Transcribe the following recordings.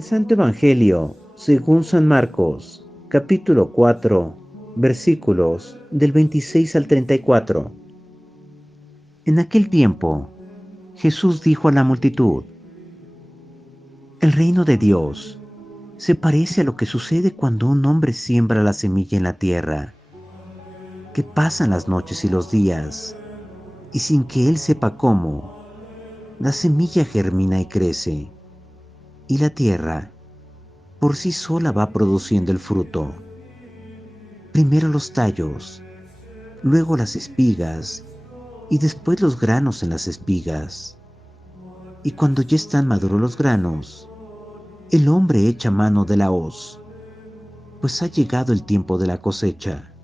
Del Santo Evangelio, según San Marcos, capítulo 4, versículos del 26 al 34. En aquel tiempo, Jesús dijo a la multitud: El reino de Dios se parece a lo que sucede cuando un hombre siembra la semilla en la tierra, que pasan las noches y los días, y sin que él sepa cómo, la semilla germina y crece, y la tierra por sí sola va produciendo el fruto. Primero los tallos, luego las espigas, y después los granos en las espigas. Y cuando ya están maduros los granos, el hombre echa mano de la hoz, pues ha llegado el tiempo de la cosecha.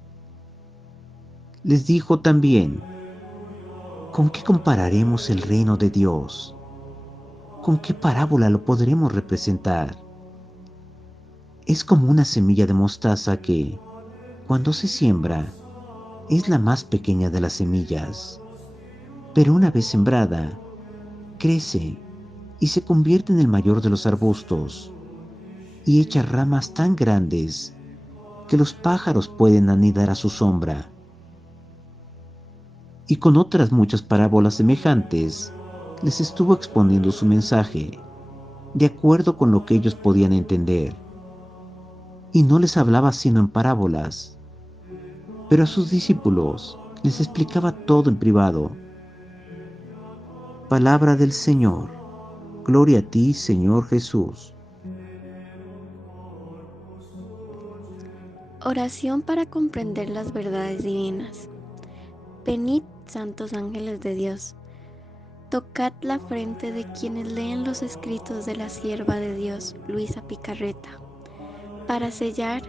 Les dijo también: ¿Con qué compararemos el reino de Dios? ¿Con qué parábola lo podremos representar? Es como una semilla de mostaza que, cuando se siembra, es la más pequeña de las semillas, pero una vez sembrada, crece y se convierte en el mayor de los arbustos, y echa ramas tan grandes que los pájaros pueden anidar a su sombra. Y con otras muchas parábolas semejantes, les estuvo exponiendo su mensaje, de acuerdo con lo que ellos podían entender. Y no les hablaba sino en parábolas, pero a sus discípulos les explicaba todo en privado. Palabra del Señor. Gloria a ti, Señor Jesús. Oración para comprender las verdades divinas. Venid, santos ángeles de Dios, tocad la frente de quienes leen los escritos de la sierva de Dios, Luisa Picarreta, para sellar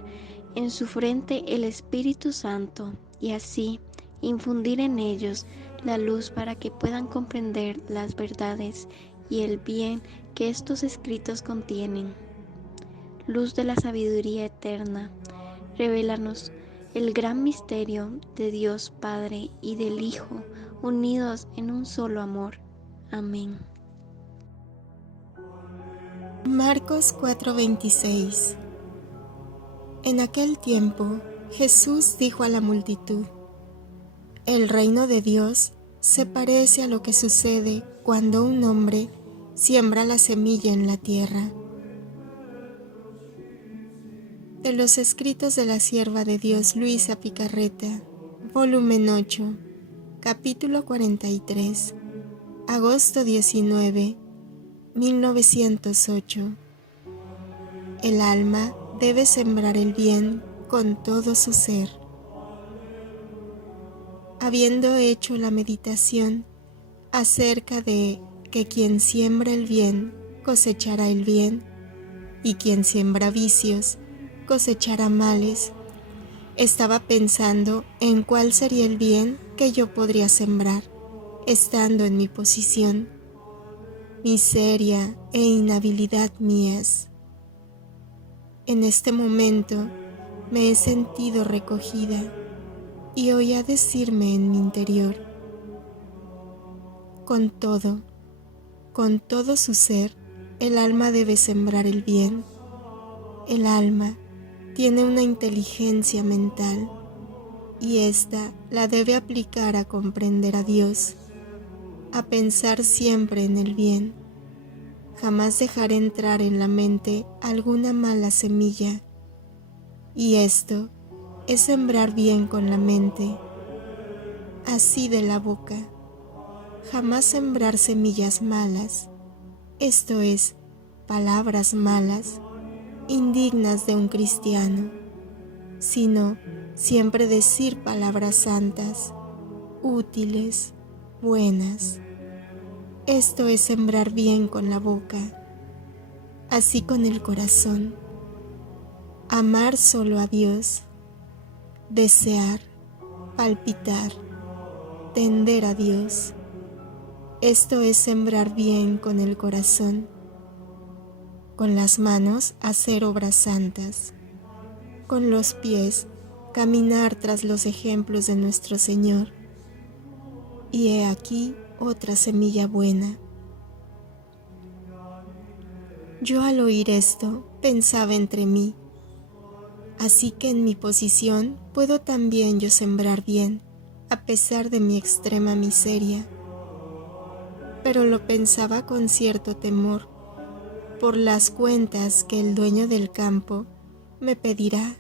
en su frente el Espíritu Santo y así infundir en ellos la luz para que puedan comprender las verdades y el bien que estos escritos contienen. Luz de la sabiduría eterna, revélanos el gran misterio de Dios Padre y del Hijo, unidos en un solo amor. Amén. Marcos 4:26. En aquel tiempo, Jesús dijo a la multitud: El reino de Dios se parece a lo que sucede cuando un hombre siembra la semilla en la tierra. De los escritos de la sierva de Dios Luisa Picarreta, volumen 8, capítulo 43, agosto 19, 1908. El alma debe sembrar el bien con todo su ser. Habiendo hecho la meditación acerca de que quien siembra el bien cosechará el bien, y quien siembra vicios cosechará males, estaba pensando en cuál sería el bien que yo podría sembrar, estando en mi posición, miseria e inhabilidad mías. En este momento me he sentido recogida y oía decirme en mi interior: con todo su ser, el alma debe sembrar el bien. El alma tiene una inteligencia mental y ésta la debe aplicar a comprender a Dios, a pensar siempre en el bien, jamás dejar entrar en la mente alguna mala semilla. Y esto es sembrar bien con la mente, así de la boca. Jamás sembrar semillas malas, esto es, palabras malas, indignas de un cristiano, sino siempre decir palabras santas, útiles, buenas. Esto es sembrar bien con la boca, así con el corazón. Amar solo a Dios, desear, palpitar, tender a Dios. Esto es sembrar bien con el corazón. Con las manos hacer obras santas. Con los pies caminar tras los ejemplos de nuestro Señor. Y he aquí otra semilla buena. Yo al oír esto pensaba entre mí, así que en mi posición puedo también yo sembrar bien, a pesar de mi extrema miseria. Pero lo pensaba con cierto temor, por las cuentas que el dueño del campo me pedirá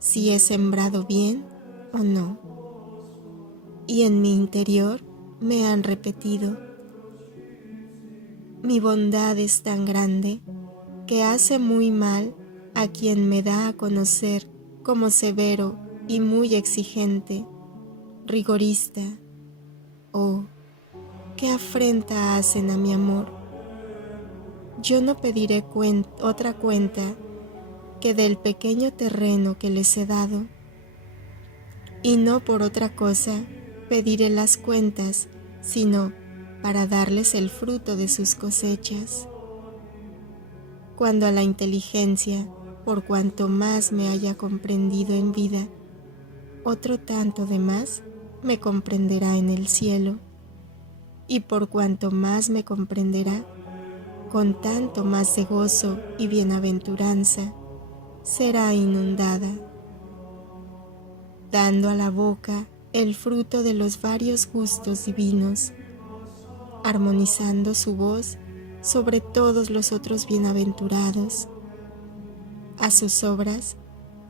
si he sembrado bien o no. Y en mi interior me han repetido: mi bondad es tan grande que hace muy mal a quien me da a conocer como severo y muy exigente, rigorista. Oh, qué afrenta hacen a mi amor. Yo no pediré otra cuenta que del pequeño terreno que les he dado, y no por otra cosa pediré las cuentas, sino para darles el fruto de sus cosechas. Cuando a la inteligencia, por cuanto más me haya comprendido en vida, otro tanto de más me comprenderá en el cielo, y por cuanto más me comprenderá, con tanto más de gozo y bienaventuranza será inundada, dando a la boca el fruto de los varios gustos divinos, armonizando su voz sobre todos los otros bienaventurados, a sus obras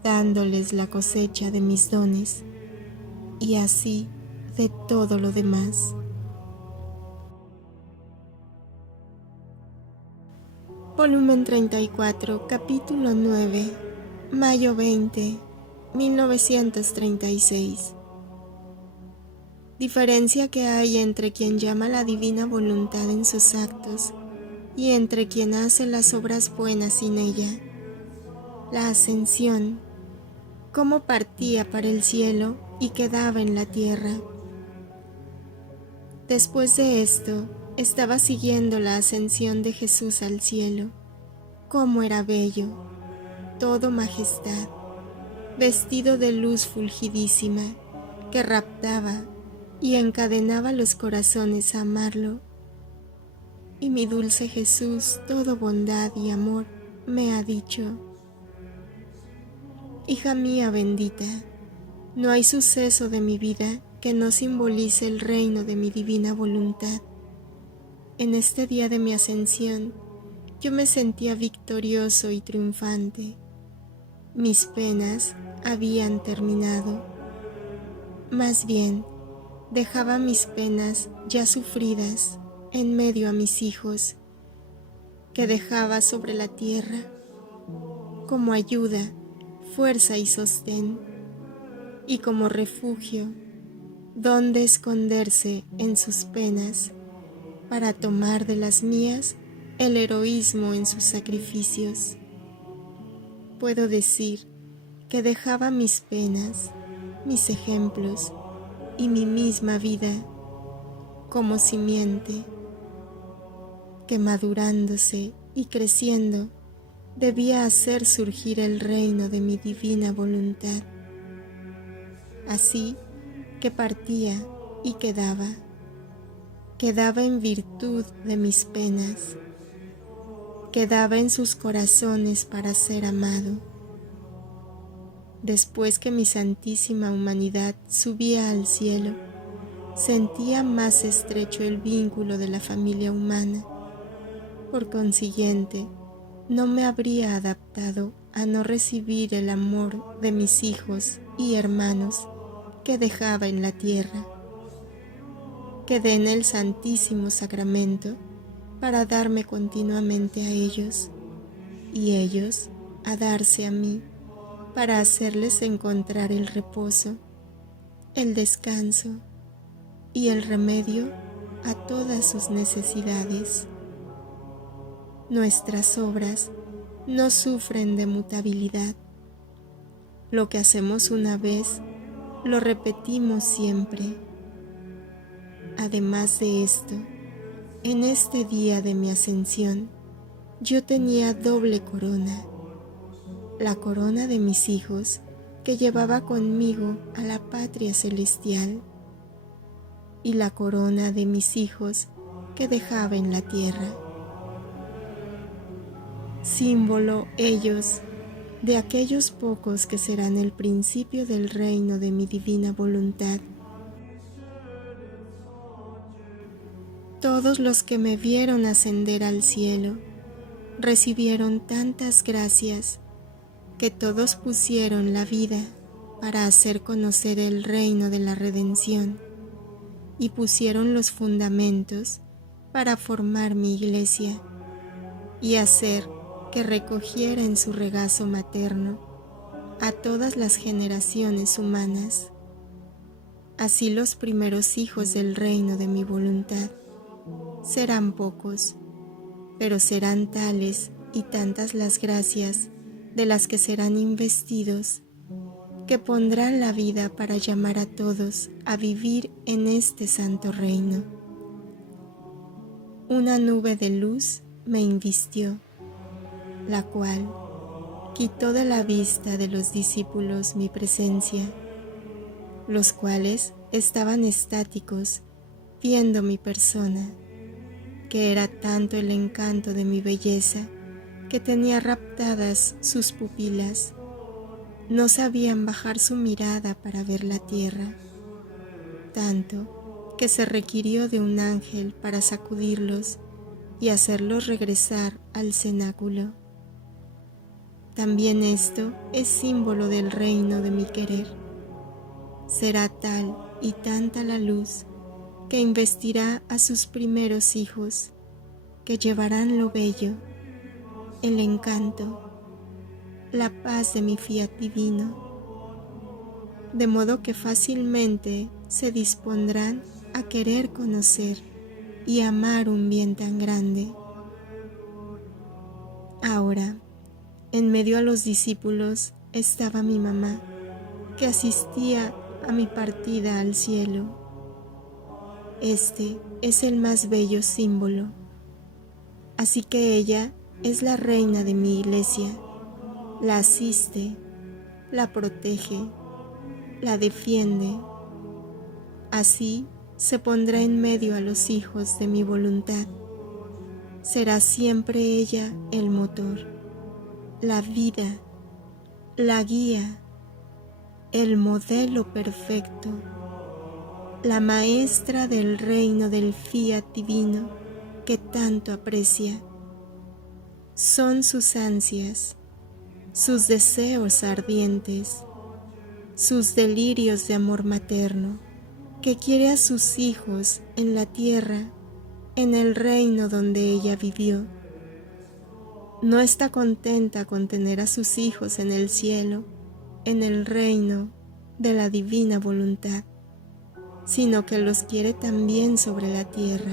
dándoles la cosecha de mis dones, y así de todo lo demás. Volumen 34, capítulo 9, mayo 20, 1936. Diferencia que hay entre quien llama la divina voluntad en sus actos y entre quien hace las obras buenas sin ella. La ascensión, cómo partía para el cielo y quedaba en la tierra. Después de esto, estaba siguiendo la ascensión de Jesús al cielo. Cómo era bello, todo majestad, vestido de luz fulgidísima, que raptaba y encadenaba los corazones a amarlo. Y mi dulce Jesús, todo bondad y amor, me ha dicho: hija mía bendita, no hay suceso de mi vida que no simbolice el reino de mi divina voluntad. En este día de mi ascensión, yo me sentía victorioso y triunfante. Mis penas habían terminado. Más bien, dejaba mis penas ya sufridas en medio a mis hijos, que dejaba sobre la tierra, como ayuda, fuerza y sostén, y como refugio, donde esconderse en sus penas, para tomar de las mías el heroísmo en sus sacrificios. Puedo decir que dejaba mis penas, mis ejemplos y mi misma vida como simiente, que madurándose y creciendo debía hacer surgir el reino de mi divina voluntad. Así que partía y quedaba en virtud de mis penas, quedaba en sus corazones para ser amado. Después que mi santísima humanidad subía al cielo, sentía más estrecho el vínculo de la familia humana. Por consiguiente, no me habría adaptado a no recibir el amor de mis hijos y hermanos que dejaba en la tierra. Quedé en el Santísimo Sacramento para darme continuamente a ellos, y ellos a darse a mí para hacerles encontrar el reposo, el descanso y el remedio a todas sus necesidades. Nuestras obras no sufren de mutabilidad. Lo que hacemos una vez, lo repetimos siempre. Además de esto, en este día de mi ascensión, yo tenía doble corona: la corona de mis hijos, que llevaba conmigo a la patria celestial, y la corona de mis hijos que dejaba en la tierra. símbolo ellos de aquellos pocos que serán el principio del reino de mi divina voluntad. Todos los que me vieron ascender al cielo recibieron tantas gracias que todos pusieron la vida para hacer conocer el reino de la redención y pusieron los fundamentos para formar mi iglesia y hacer que recogiera en su regazo materno a todas las generaciones humanas. Así los primeros hijos del reino de mi voluntad serán pocos, pero serán tales y tantas las gracias de las que serán investidos, que pondrán la vida para llamar a todos a vivir en este santo reino. Una nube de luz me invistió, la cual quitó de la vista de los discípulos mi presencia, los cuales estaban estáticos viendo mi persona, que era tanto el encanto de mi belleza que tenía raptadas sus pupilas. No sabían bajar su mirada para ver la tierra, tanto que se requirió de un ángel para sacudirlos y hacerlos regresar al cenáculo. También esto es símbolo del reino de mi querer. Será tal y tanta la luz que investirá a sus primeros hijos, que llevarán lo bello, el encanto, la paz de mi fiat divino, de modo que fácilmente se dispondrán a querer conocer y amar un bien tan grande. Ahora, en medio a los discípulos estaba mi mamá, que asistía a mi partida al cielo. Este es el más bello símbolo. Así que ella es la reina de mi iglesia, la asiste, la protege, la defiende. Así se pondrá en medio a los hijos de mi voluntad. Será siempre ella el motor, la vida, la guía, el modelo perfecto, la maestra del reino del fiat divino que tanto aprecia. Son sus ansias, sus deseos ardientes, sus delirios de amor materno, que quiere a sus hijos en la tierra, en el reino donde ella vivió. No está contenta con tener a sus hijos en el cielo, en el reino de la divina voluntad, sino que los quiere también sobre la tierra.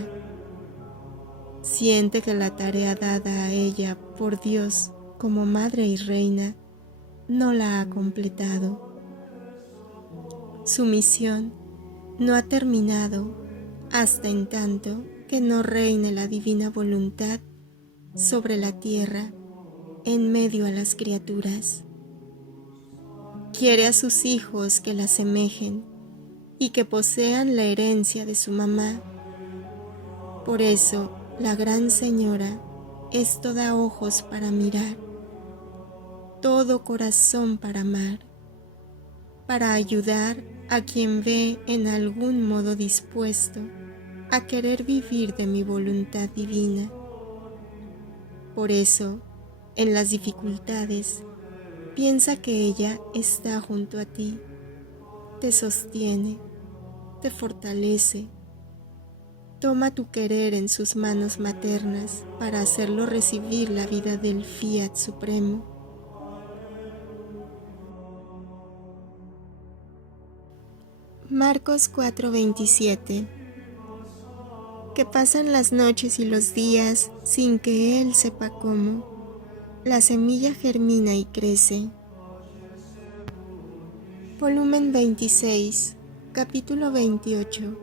Siente que la tarea dada a ella por Dios como madre y reina no la ha completado. Su misión no ha terminado hasta en tanto que no reine la divina voluntad sobre la tierra en medio a las criaturas. Quiere a sus hijos que la asemejen y que posean la herencia de su mamá. Por eso, la Gran Señora es toda ojos para mirar, todo corazón para amar, para ayudar a quien ve en algún modo dispuesto a querer vivir de mi voluntad divina. Por eso, en las dificultades, piensa que ella está junto a ti, te sostiene, te fortalece. Toma tu querer en sus manos maternas para hacerlo recibir la vida del fiat supremo. Marcos 4:27. Que pasan las noches y los días sin que él sepa cómo. La semilla germina y crece. Volumen 26, capítulo 28.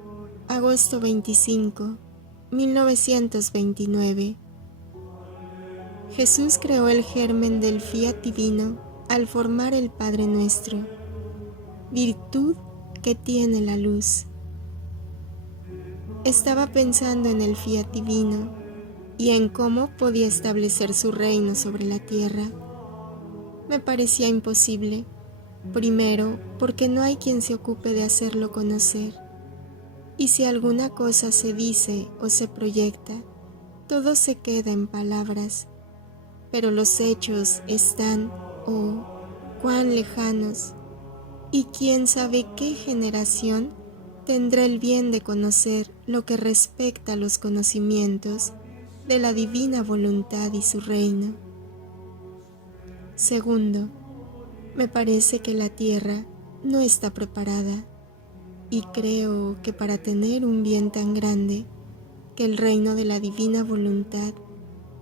Agosto 25, 1929. Jesús creó el germen del fiat divino al formar el Padre Nuestro, virtud que tiene la luz. Estaba pensando en el fiat divino y en cómo podía establecer su reino sobre la tierra. Me parecía imposible, primero porque no hay quien se ocupe de hacerlo conocer, y si alguna cosa se dice o se proyecta, todo se queda en palabras, pero los hechos están, cuán lejanos, y quién sabe qué generación tendrá el bien de conocer lo que respecta a los conocimientos de la divina voluntad y su reino. Segundo, me parece que la tierra no está preparada, y creo que para tener un bien tan grande, que el reino de la divina voluntad,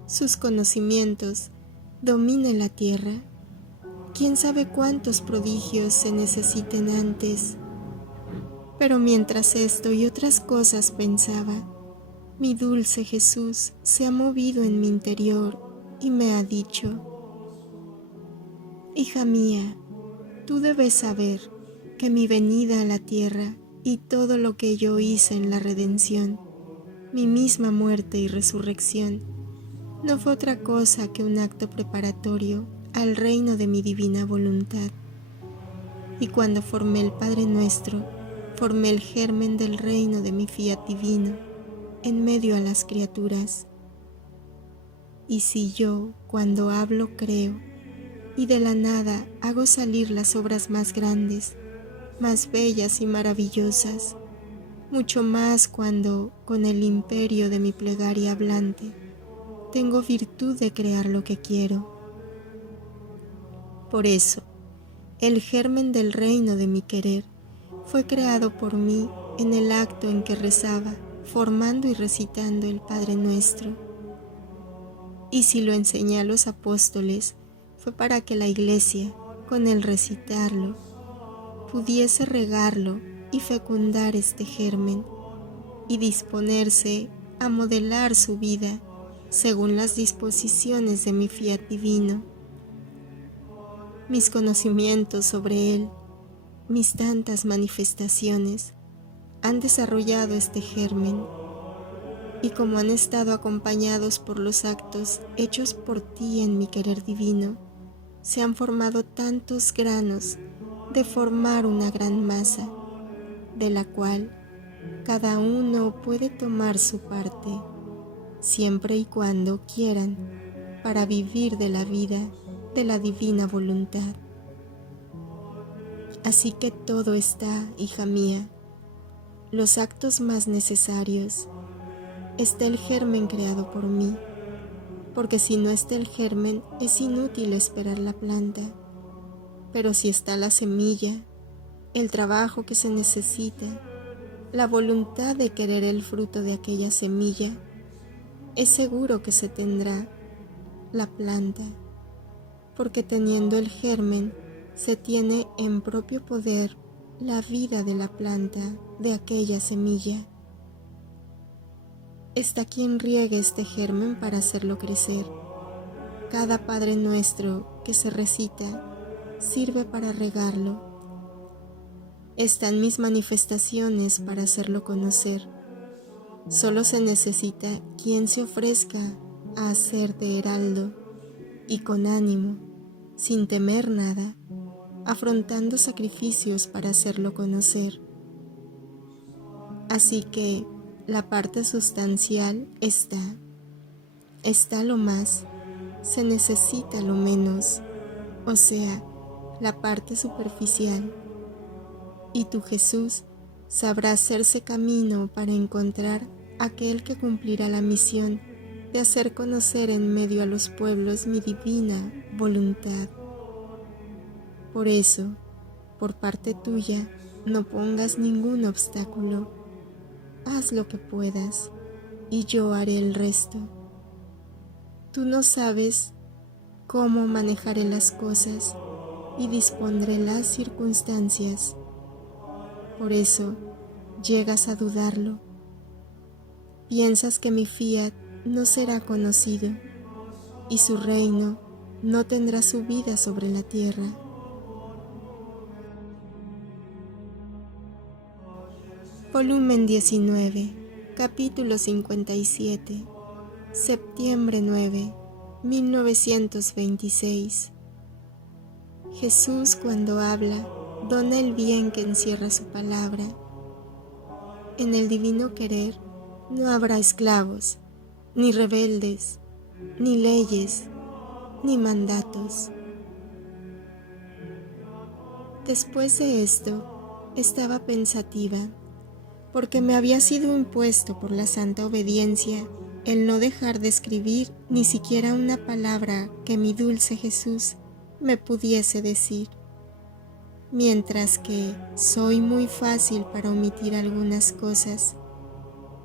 sus conocimientos, domine la tierra, quién sabe cuántos prodigios se necesiten antes. Pero mientras esto y otras cosas pensaba, mi dulce Jesús se ha movido en mi interior y me ha dicho: hija mía, tú debes saber que mi venida a la tierra y todo lo que yo hice en la redención, mi misma muerte y resurrección, no fue otra cosa que un acto preparatorio al reino de mi divina voluntad. Y cuando formé el Padre Nuestro, formé el germen del reino de mi fiat divino en medio a las criaturas. Y si yo, cuando hablo, creo, y de la nada hago salir las obras más grandes, más bellas y maravillosas, mucho más cuando, con el imperio de mi plegaria hablante, tengo virtud de crear lo que quiero. Por eso, el germen del reino de mi querer fue creado por mí en el acto en que rezaba, formando y recitando el Padre Nuestro. Y si lo enseñé a los apóstoles, fue para que la Iglesia, con el recitarlo, pudiese regarlo y fecundar este germen, y disponerse a modelar su vida según las disposiciones de mi fiat divino. Mis conocimientos sobre él, mis tantas manifestaciones, han desarrollado este germen, y como han estado acompañados por los actos hechos por ti en mi querer divino, se han formado tantos granos de formar una gran masa, de la cual cada uno puede tomar su parte, siempre y cuando quieran, para vivir de la vida de la divina voluntad. Así que todo está, hija mía, los actos más necesarios, está el germen creado por mí, porque si no está el germen es inútil esperar la planta, pero si está la semilla, el trabajo que se necesita, la voluntad de querer el fruto de aquella semilla, es seguro que se tendrá la planta, porque teniendo el germen se tiene en propio poder la vida de la planta de aquella semilla. Está quien riegue este germen para hacerlo crecer. Cada Padre Nuestro que se recita sirve para regarlo. Están mis manifestaciones para hacerlo conocer. Solo se necesita quien se ofrezca a hacer de heraldo y con ánimo, sin temer nada, afrontando sacrificios para hacerlo conocer. Así que la parte sustancial está lo más, se necesita lo menos, o sea, la parte superficial. Y tu Jesús sabrá hacerse camino para encontrar aquel que cumplirá la misión de hacer conocer en medio a los pueblos mi divina voluntad. Por eso, por parte tuya, no pongas ningún obstáculo. Haz lo que puedas, y yo haré el resto. Tú no sabes cómo manejaré las cosas y dispondré las circunstancias. Por eso, llegas a dudarlo. Piensas que mi fiat no será conocido, y su reino no tendrá su vida sobre la tierra. Volumen 19, capítulo 57. Septiembre 9, 1926. Jesús, cuando habla, dona el bien que encierra su palabra. En el divino querer no habrá esclavos, ni rebeldes, ni leyes, ni mandatos. Después de esto, estaba pensativa, porque me había sido impuesto por la santa obediencia el no dejar de escribir ni siquiera una palabra que mi dulce Jesús me pudiese decir, mientras que soy muy fácil para omitir algunas cosas,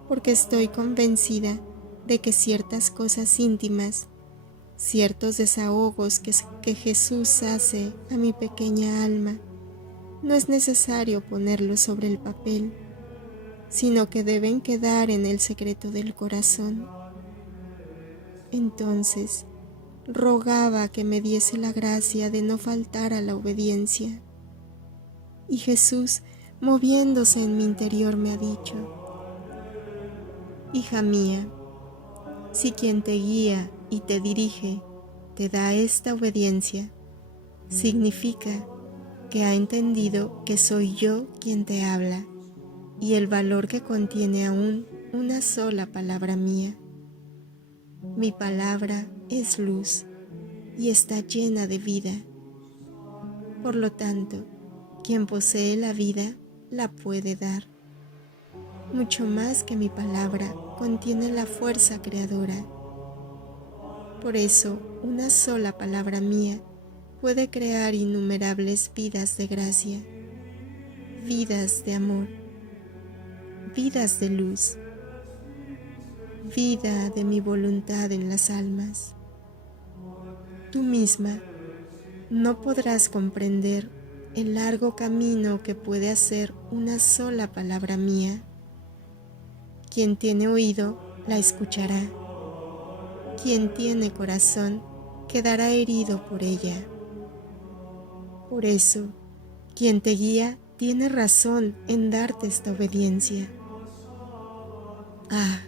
porque estoy convencida de que ciertas cosas íntimas, ciertos desahogos que Jesús hace a mi pequeña alma, no es necesario ponerlos sobre el papel, sino que deben quedar en el secreto del corazón. Entonces, rogaba que me diese la gracia de no faltar a la obediencia. Y Jesús, moviéndose en mi interior, me ha dicho: hija mía, si quien te guía y te dirige te da esta obediencia, significa que ha entendido que soy yo quien te habla y el valor que contiene aún una sola palabra mía. Mi palabra es luz y está llena de vida. Por lo tanto, quien posee la vida la puede dar. Mucho más que mi palabra contiene la fuerza creadora. Por eso, una sola palabra mía puede crear innumerables vidas de gracia, vidas de amor, vidas de luz, vida de mi voluntad en las almas. Tú misma no podrás comprender el largo camino que puede hacer una sola palabra mía. Quien tiene oído la escuchará. Quien tiene corazón quedará herido por ella. Por eso, quien te guía tiene razón en darte esta obediencia. Ah,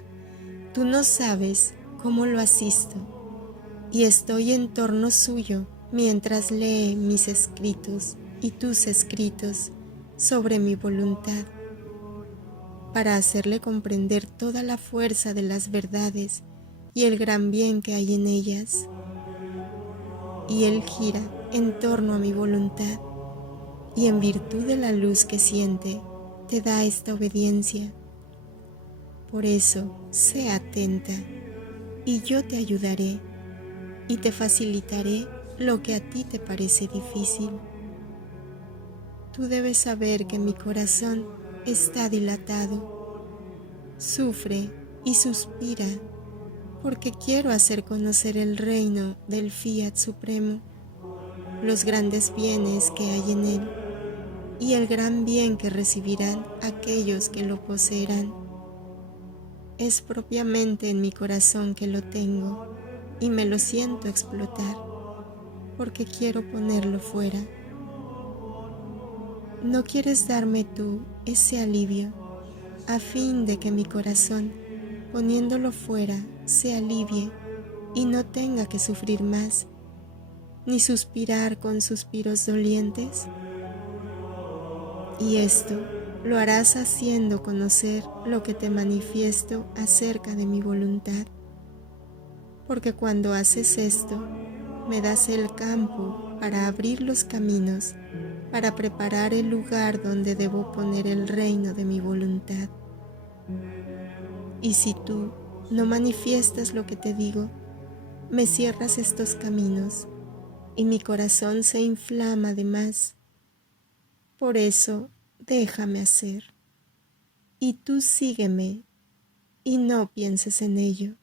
tú no sabes cómo lo asisto, y estoy en torno suyo mientras lee mis escritos y tus escritos sobre mi voluntad, para hacerle comprender toda la fuerza de las verdades y el gran bien que hay en ellas. Y él gira en torno a mi voluntad, y en virtud de la luz que siente, te da esta obediencia. Por eso, sé atenta, y yo te ayudaré, y te facilitaré lo que a ti te parece difícil. Tú debes saber que mi corazón está dilatado, sufre y suspira, porque quiero hacer conocer el reino del Fiat Supremo, los grandes bienes que hay en él, y el gran bien que recibirán aquellos que lo poseerán. Es propiamente en mi corazón que lo tengo, y me lo siento explotar, porque quiero ponerlo fuera. ¿No quieres darme tú ese alivio, a fin de que mi corazón, poniéndolo fuera, se alivie y no tenga que sufrir más, ni suspirar con suspiros dolientes? Y esto lo harás haciendo conocer lo que te manifiesto acerca de mi voluntad, porque cuando haces esto, me das el campo para abrir los caminos, para preparar el lugar donde debo poner el reino de mi voluntad. Y si tú no manifiestas lo que te digo, me cierras estos caminos, y mi corazón se inflama de más. Por eso, déjame hacer, y tú sígueme, y no pienses en ello.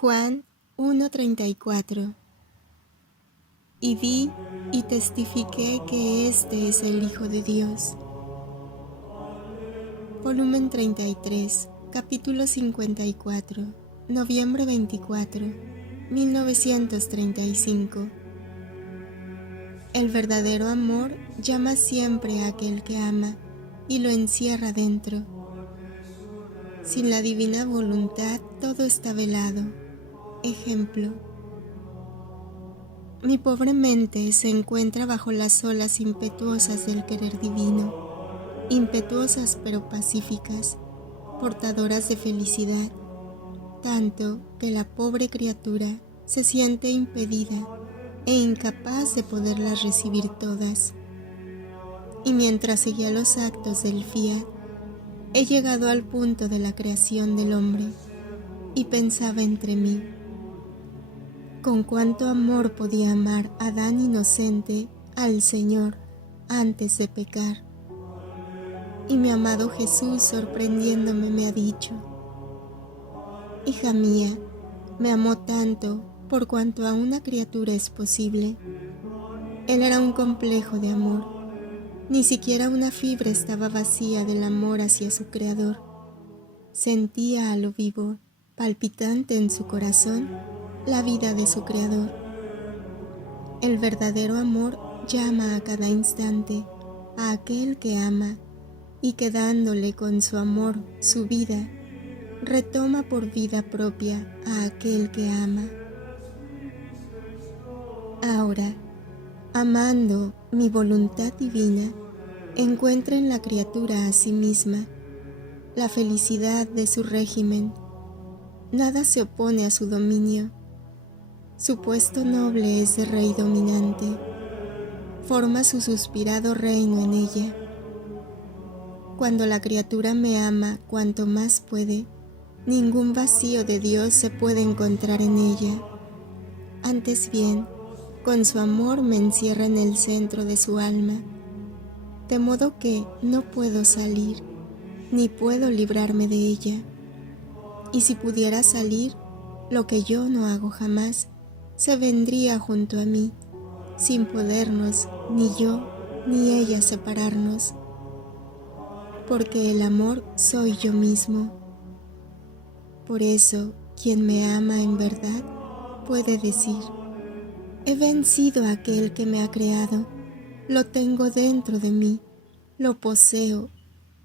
Juan 1:34. Y vi y testifiqué que este es el Hijo de Dios. Volumen 33, capítulo 54, noviembre 24, 1935. El verdadero amor llama siempre a aquel que ama y lo encierra dentro. Sin la divina voluntad todo está velado. Ejemplo: mi pobre mente se encuentra bajo las olas impetuosas del querer divino, impetuosas pero pacíficas, portadoras de felicidad, tanto que la pobre criatura se siente impedida e incapaz de poderlas recibir todas. Y mientras seguía los actos del fiat, he llegado al punto de la creación del hombre y pensaba entre mí: con cuánto amor podía amar Adán inocente al Señor antes de pecar. Y mi amado Jesús, sorprendiéndome, me ha dicho: hija mía, me amó tanto por cuanto a una criatura es posible. Él era un complejo de amor. Ni siquiera una fibra estaba vacía del amor hacia su Creador. Sentía a lo vivo, palpitante en su corazón, la vida de su Creador. El verdadero amor llama a cada instante a aquel que ama y que dándole con su amor su vida, retoma por vida propia a aquel que ama. Ahora, amando mi voluntad divina, encuentra en la criatura a sí misma la felicidad de su régimen. Nada se opone a su dominio. Su puesto noble es de rey dominante. Forma su suspirado reino en ella. Cuando la criatura me ama cuanto más puede, ningún vacío de Dios se puede encontrar en ella. Antes bien, con su amor me encierra en el centro de su alma, de modo que no puedo salir, ni puedo librarme de ella. Y si pudiera salir, lo que yo no hago jamás, se vendría junto a mí, sin podernos, ni yo, ni ella separarnos. Porque el amor soy yo mismo. Por eso, quien me ama en verdad puede decir: he vencido a aquel que me ha creado, lo tengo dentro de mí, lo poseo,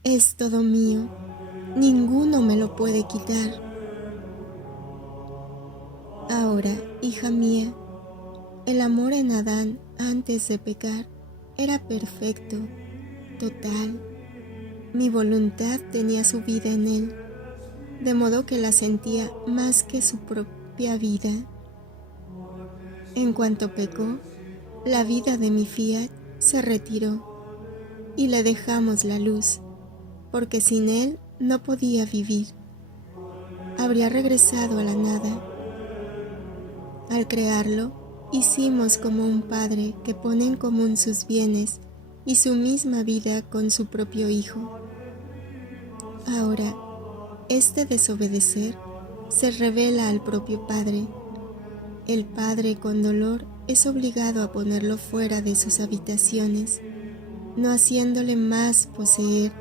es todo mío, ninguno me lo puede quitar. Ahora, hija mía, el amor en Adán antes de pecar era perfecto, total. Mi voluntad tenía su vida en él, de modo que la sentía más que su propia vida. En cuanto pecó, la vida de mi fiat se retiró y le dejamos la luz, porque sin él no podía vivir. Habría regresado a la nada. Al crearlo, hicimos como un padre que pone en común sus bienes y su misma vida con su propio hijo. Ahora, este desobedecer se revela al propio padre. El padre con dolor es obligado a ponerlo fuera de sus habitaciones, no haciéndole más poseer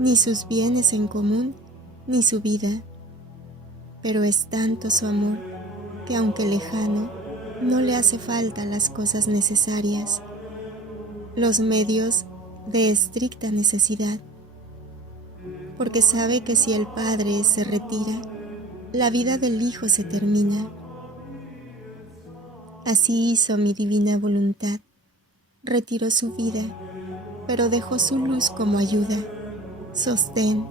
ni sus bienes en común ni su vida. Pero es tanto su amor que, aunque lejano, no le hace falta las cosas necesarias, los medios de estricta necesidad, porque sabe que si el padre se retira, la vida del hijo se termina. Así hizo mi divina voluntad. Retiró su vida, pero dejó su luz como ayuda, sostén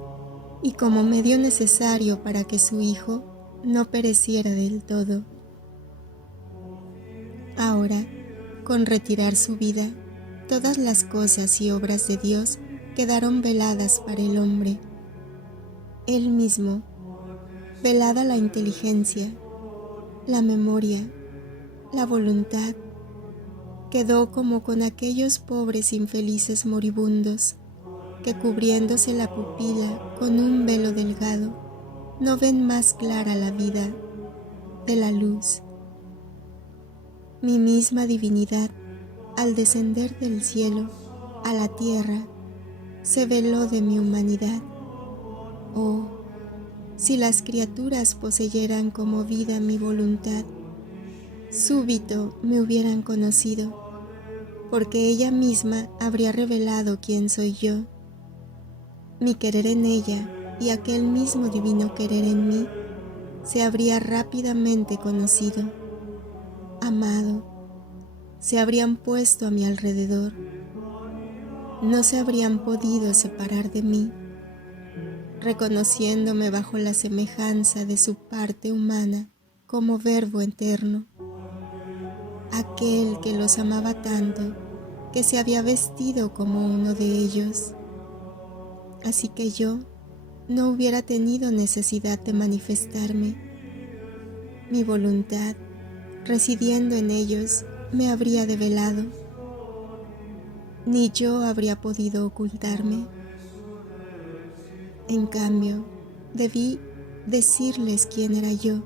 y como medio necesario para que su hijo no pereciera del todo. Ahora, con retirar su vida, todas las cosas y obras de Dios quedaron veladas para el hombre. Él mismo, velada la inteligencia, la memoria, la voluntad, quedó como con aquellos pobres infelices moribundos que, cubriéndose la pupila con un velo delgado, no ven más clara la vida. de la luz. Mi misma divinidad, al descender del cielo a la tierra, se veló de mi humanidad. Oh, si las criaturas poseyeran como vida mi voluntad, súbito me hubieran conocido, porque ella misma habría revelado quién soy yo. Mi querer en ella y aquel mismo divino querer en mí se habría rápidamente conocido, amado, se habrían puesto a mi alrededor, no se habrían podido separar de mí, reconociéndome bajo la semejanza de su parte humana como verbo eterno, aquel que los amaba tanto que se había vestido como uno de ellos. Así que yo no hubiera tenido necesidad de manifestarme. Mi voluntad, residiendo en ellos, me habría develado. Ni yo habría podido ocultarme. En cambio, debí decirles quién era yo.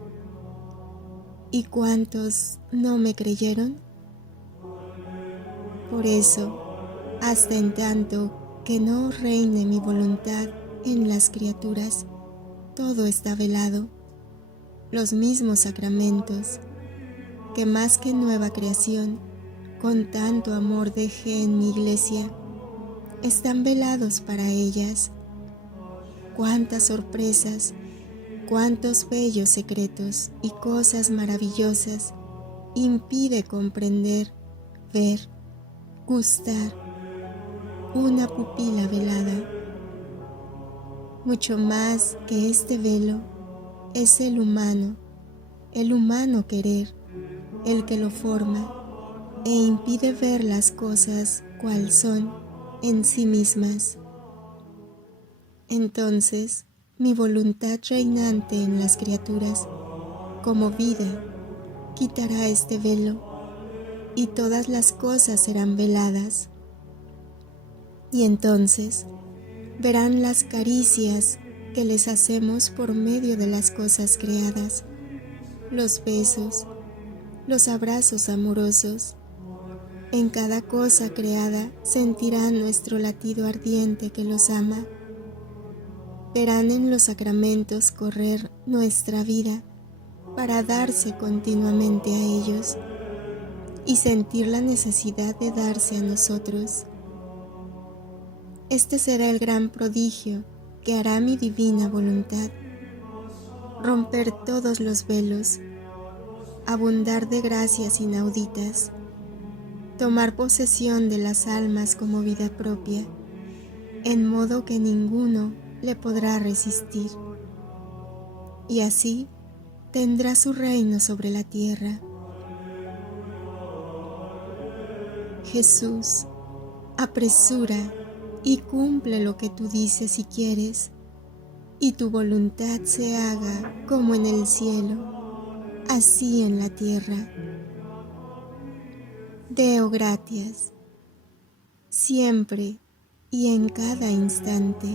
¿Y cuántos no me creyeron? Por eso, hasta en tanto que no reine mi voluntad en las criaturas, todo está velado. Los mismos sacramentos, que más que nueva creación, con tanto amor dejé en mi iglesia, están velados para ellas. Cuántas sorpresas, cuántos bellos secretos y cosas maravillosas impide comprender, ver, gustar una pupila velada. Mucho más que este velo es el humano querer, el que lo forma e impide ver las cosas cual son en sí mismas. Entonces, mi voluntad reinante en las criaturas, como vida, quitará este velo y todas las cosas serán veladas. Y entonces verán las caricias que les hacemos por medio de las cosas creadas, los besos, los abrazos amorosos. En cada cosa creada sentirán nuestro latido ardiente que los ama. Verán en los sacramentos correr nuestra vida para darse continuamente a ellos y sentir la necesidad de darse a nosotros. Este será el gran prodigio que hará mi divina voluntad: romper todos los velos, abundar de gracias inauditas, tomar posesión de las almas como vida propia, en modo que ninguno le podrá resistir. Y así tendrá su reino sobre la tierra. Jesús, apresura y cumple lo que tú dices y quieres, y tu voluntad se haga como en el cielo, así en la tierra. Deo gratias, siempre y en cada instante.